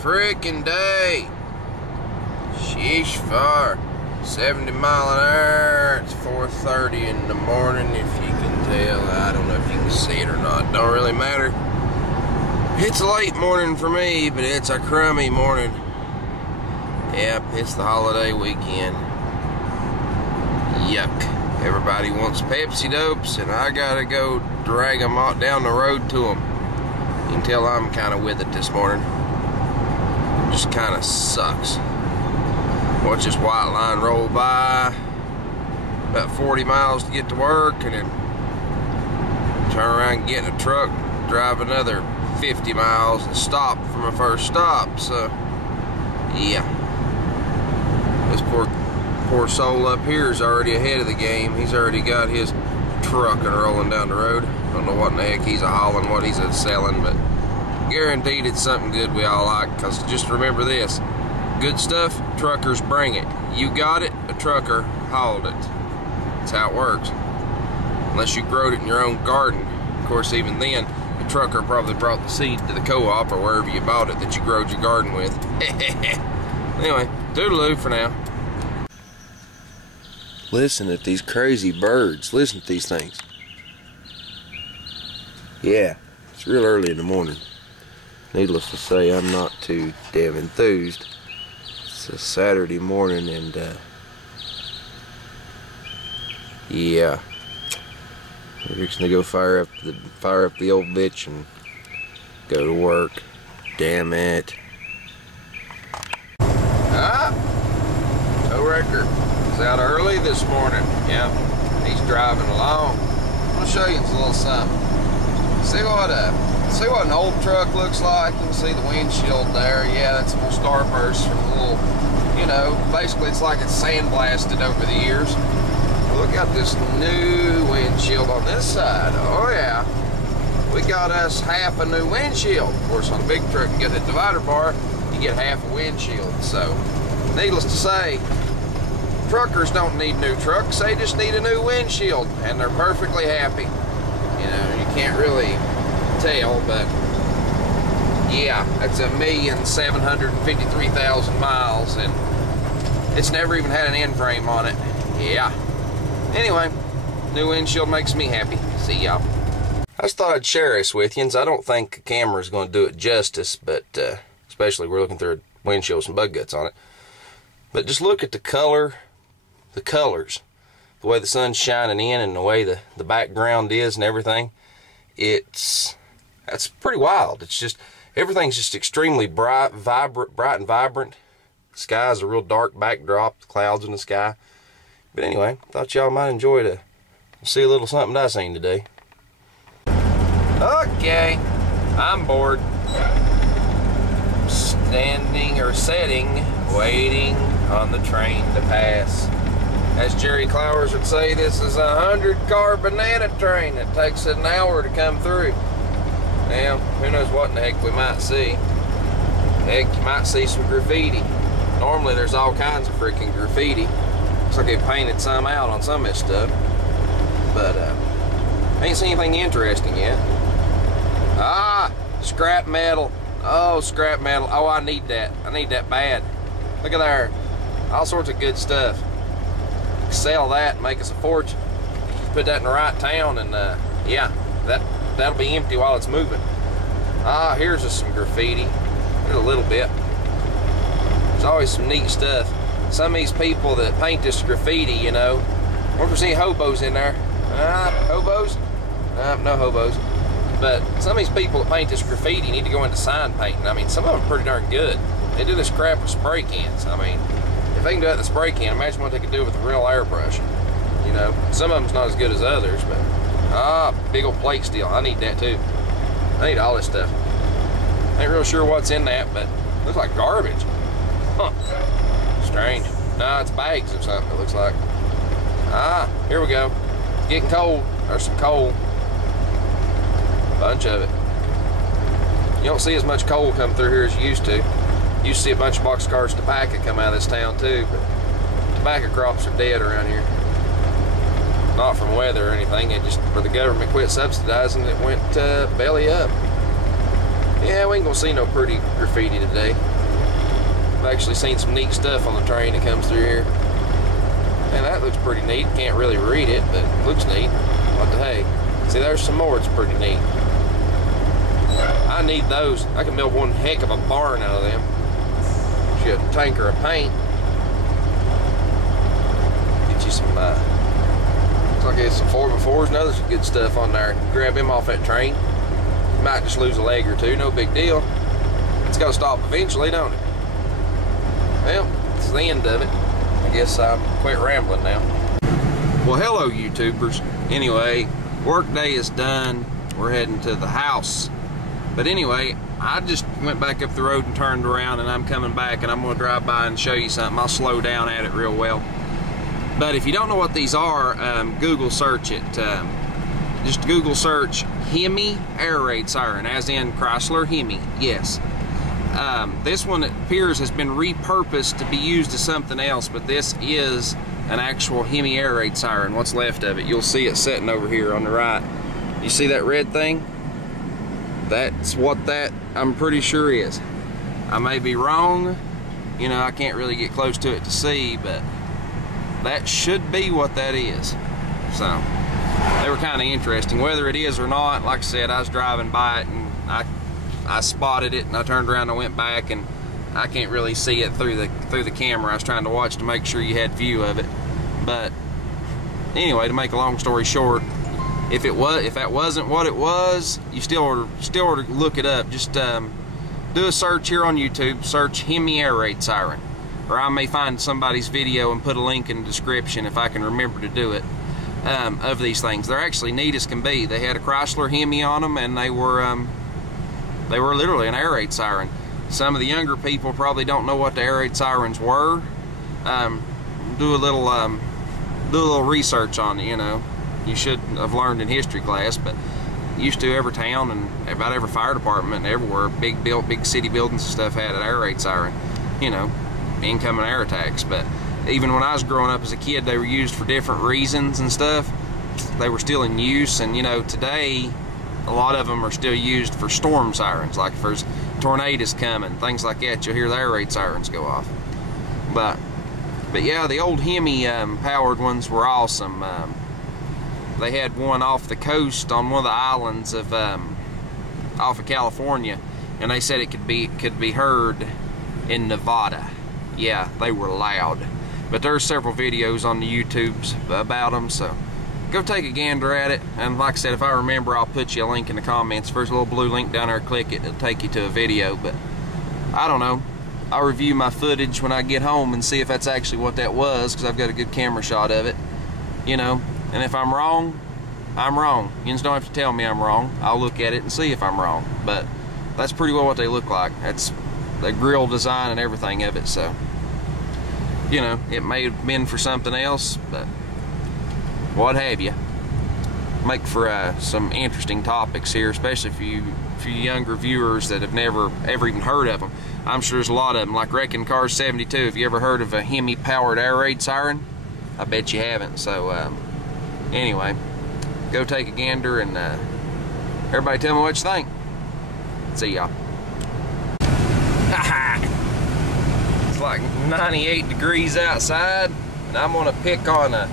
freaking day. Sheesh far. 70 mile an hour. It's 4:30 in the morning, if you can tell. I don't know if you can see it or not. Don't really matter. It's a late morning for me, but it's a crummy morning. Yep, it's the holiday weekend. Yuck. Everybody wants Pepsi dopes, and I gotta go drag them out down the road to them. You can tell I'm kind of with it this morning. Just kind of sucks. Watch this white line roll by. About 40 miles to get to work, and then turn around and get in a truck, drive another 50 miles and stop for my first stop. So, yeah. This poor soul up here is already ahead of the game. He's already got his truck and rolling down the road. Don't know what in the heck he's a-hauling, what he's a-selling, but guaranteed it's something good we all like, because just remember this, good stuff, truckers bring it. You got it, a trucker hauled it. That's how it works. Unless you growed it in your own garden. Of course, even then, the trucker probably brought the seed to the co-op or wherever you bought it that you growed your garden with. Anyway, toodaloo for now. Listen at these crazy birds. Listen to these things. Yeah, it's real early in the morning. Needless to say, I'm not too damn enthused. It's a Saturday morning, and yeah, we're fixing to go fire up the old bitch and go to work. Damn it! Tow wrecker is out early this morning. Yeah, he's driving along. I'll show you a little something. See what an old truck looks like? You can see the windshield there. Yeah, that's a little starburst from a little, you know, basically it's like it's sandblasted over the years. Look at this new windshield on this side. Oh yeah, we got us half a new windshield. Of course, on a big truck, you get the divider bar, you get half a windshield. So, needless to say, truckers don't need new trucks. They just need a new windshield, and they're perfectly happy. You know, you can't really tell, but yeah, that's 1,753,000 miles, and it's never even had an end frame on it. Yeah. Anyway, new windshield makes me happy. See y'all. I just thought I'd share this with you, and I don't think a camera is going to do it justice, but especially we're looking through a windshield with some bug guts on it. But just look at the colors, the way the sun's shining in, and the way the background is and everything. That's pretty wild. It's just, everything's just extremely bright and vibrant. The sky's a real dark backdrop, the clouds in the sky. But anyway, thought y'all might enjoy to see a little something I seen today. Okay, I'm bored. Standing or sitting, waiting on the train to pass. As Jerry Clowers would say, this is a 100-car banana train that takes an hour to come through. Now, who knows what in the heck we might see. Heck, you might see some graffiti. Normally there's all kinds of freaking graffiti. Looks like they painted some out on some of this stuff. But, I ain't seen anything interesting yet. Ah, scrap metal. Oh, scrap metal. Oh, I need that. I need that bad. Look at there. All sorts of good stuff. Sell that and make us a fortune. Put that in the right town, and yeah, that'll be empty while it's moving. Ah, here's just some graffiti. There's a little bit. There's always some neat stuff. Some of these people that paint this graffiti, you know, I wonder if there's any hobos in there. Hobos? No hobos. But some of these people that paint this graffiti need to go into sign painting. I mean, some of them are pretty darn good. They do this crap with spray cans. I mean, if they can do it with a spray can, imagine what they could do with a real airbrush. You know, some of them's not as good as others, but big old plate steel. I need that too. I need all this stuff. Ain't real sure what's in that, but looks like garbage. Huh. Strange. Nah, it's bags or something, it looks like. Here we go. It's getting cold. There's some coal. Bunch of it. You don't see as much coal come through here as you used to. You used to see a bunch of boxcars of tobacco come out of this town too, but tobacco crops are dead around here. Not from weather or anything, it just, where the government quit subsidizing, it went belly up. Yeah, we ain't gonna see no pretty graffiti today. I've actually seen some neat stuff on the train that comes through here. Man, that looks pretty neat. Can't really read it, but it looks neat. What the heck? See, there's some more. It's pretty neat. I need those. I can build one heck of a barn out of them. Get a tanker of paint. Get you some, looks like it's some 4x4s and other good stuff on there. Grab him off that train. You might just lose a leg or two, no big deal. It's got to stop eventually, don't it? Well, it's the end of it. I guess I'm quit rambling now. Well, hello, YouTubers. Anyway, work day is done. We're heading to the house. But anyway, I just went back up the road and turned around, and I'm coming back, and I'm going to drive by and show you something. I'll slow down at it real well. But if you don't know what these are, Google search it. Just Google search Hemi air raid siren, as in Chrysler Hemi. Yes. This one, it appears, has been repurposed to be used as something else, but this is an actual Hemi air raid siren. What's left of it, you'll see it sitting over here on the right. You see that red thing? That's what that, I'm pretty sure, is. I may be wrong. You know, I can't really get close to it to see, but that should be what that is. So, they were kind of interesting. Whether it is or not, like I said, I was driving by it and I spotted it, and I turned around and went back, and I can't really see it through the camera. I was trying to watch to make sure you had view of it. But anyway, to make a long story short, if that wasn't what it was, you still ought to look it up. Just do a search here on YouTube. Search Hemi air raid siren, or I may find somebody's video and put a link in the description if I can remember to do it. Of these things, they're actually neat as can be. They had a Chrysler Hemi on them, and they were literally an air raid siren. Some of the younger people probably don't know what the air raid sirens were. Do a little research on it. You know, you should have learned in history class, but used to every town and about every fire department everywhere, big city buildings and stuff had an air raid siren. You know, incoming air attacks. But even when I was growing up as a kid, they were used for different reasons and stuff. They were still in use, and you know, today a lot of them are still used for storm sirens, like if there's tornadoes coming, things like that. You'll hear the air raid sirens go off. But yeah, the old Hemi powered ones were awesome. They had one off the coast on one of the islands of off of California, and they said it could be heard in Nevada. Yeah, they were loud. But there's several videos on the YouTubes about them, so go take a gander at it. And like I said, if I remember, I'll put you a link in the comments. There's a little blue link down there. Click it, it'll take you to a video. But I don't know, I'll review my footage when I get home and see if that's actually what that was, because I've got a good camera shot of it, you know. And if I'm wrong, I'm wrong. You just don't have to tell me I'm wrong. I'll look at it and see if I'm wrong. But that's pretty well what they look like. That's the grill design and everything of it. So, you know, it may have been for something else, but what have you. Make for some interesting topics here, especially for you younger viewers that have never ever even heard of them. I'm sure there's a lot of them, like Wrecking Cars 72. Have you ever heard of a Hemi powered air raid siren? I bet you haven't. So anyway, go take a gander, and everybody tell me what you think. See y'all. It's like 98 degrees outside, and I'm gonna pick on a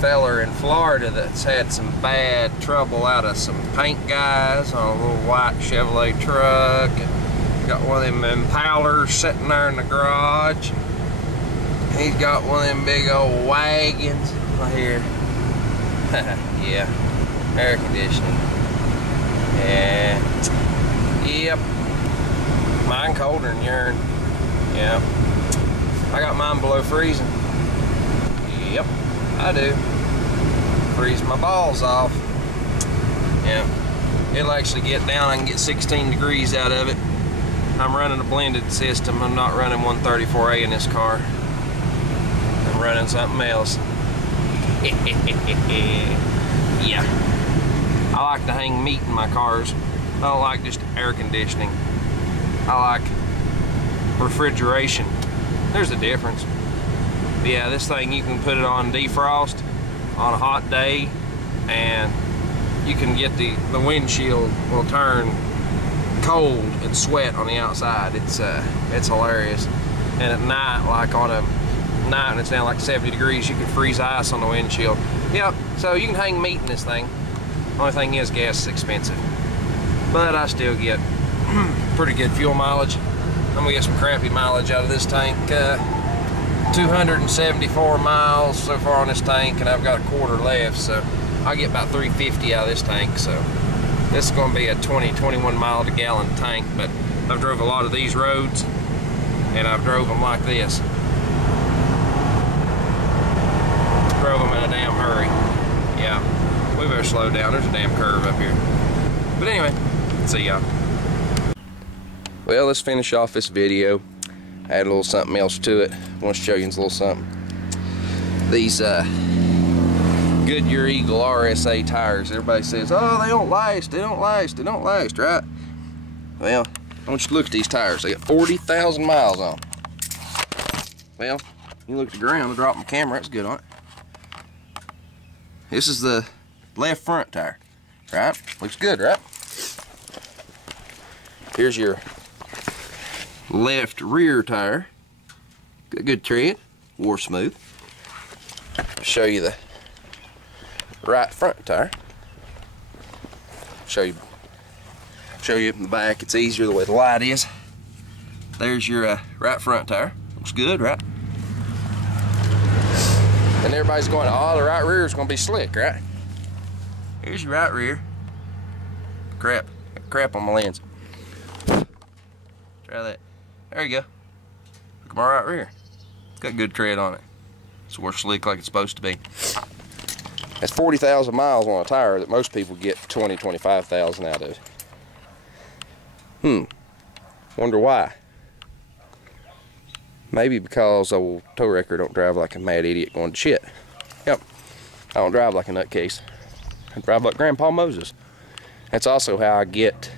feller in Florida that's had some bad trouble out of some paint guys on a little white Chevrolet truck. Got one of them Impalers sitting there in the garage. He's got one of them big old wagons right here. Yeah, air conditioning. Yeah. Yep. Mine colder than yours. Yeah. I got mine below freezing. Yep, I do. Freeze my balls off. Yeah. It'll actually get down. I can get 16 degrees out of it. I'm running a blended system. I'm not running 134A in this car. I'm running something else. Yeah. I like to hang meat in my cars. I don't like just air conditioning. I like refrigeration. There's a difference. But yeah, this thing, you can put it on defrost on a hot day, and you can get the windshield will turn cold and sweat on the outside. It's hilarious. And at night, like on a night when it's down like 70 degrees, you can freeze ice on the windshield. Yep, so you can hang meat in this thing. Only thing is, gas is expensive. But I still get pretty good fuel mileage. I'm gonna get some crappy mileage out of this tank. 274 miles so far on this tank, and I've got a quarter left, so I'll get about 350 out of this tank. So this is gonna be a 20-21 mile to gallon tank, but I've drove a lot of these roads, and I've drove them like this. Drove them in a damn hurry. Yeah, we better slow down. There's a damn curve up here. But anyway, see y'all. Well, let's finish off this video. Add a little something else to it. I want to show you a little something. These Goodyear Eagle RSA tires. Everybody says, oh, they don't last, they don't last, they don't last, right? Well, I want you to look at these tires. They got 40,000 miles on them. Well, you look at the ground, I dropped my camera, that's good on it. This is the left front tire, right? Looks good, right? Here's your left rear tire. Got good tread, wore smooth. Show you the right front tire. Show you in the back. It's easier the way the light is. There's your right front tire. Looks good, right? And everybody's going, oh, the right rear is going to be slick, right? Here's your right rear. Crap on my lens. Try that. There you go. Look at my right rear. It's got good tread on it. It's more slick like it's supposed to be. That's 40,000 miles on a tire that most people get 20-25,000 out of. Wonder why. Maybe because old tow wrecker don't drive like a mad idiot going to shit. Yep. I don't drive like a nutcase. I drive like Grandpa Moses. That's also how I get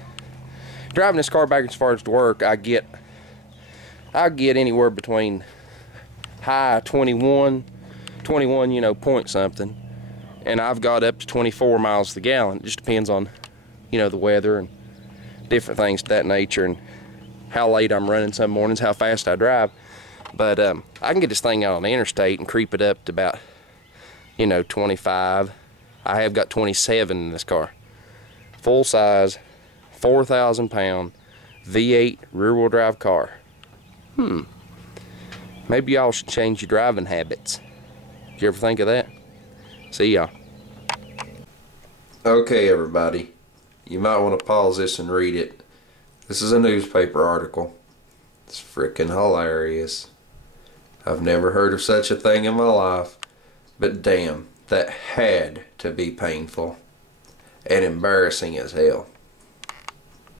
driving this car back as far as to work. I get anywhere between high 21, you know, point something, and I've got up to 24 miles to the gallon. It just depends on, you know, the weather and different things of that nature, and how late I'm running some mornings, how fast I drive. But I can get this thing out on the interstate and creep it up to about, you know, 25. I have got 27 in this car. Full size, 4,000 pound V8 rear wheel drive car. Maybe y'all should change your driving habits. Did you ever think of that? See y'all. Okay, everybody. You might want to pause this and read it. This is a newspaper article. It's freaking hilarious. I've never heard of such a thing in my life. But damn, that had to be painful and embarrassing as hell.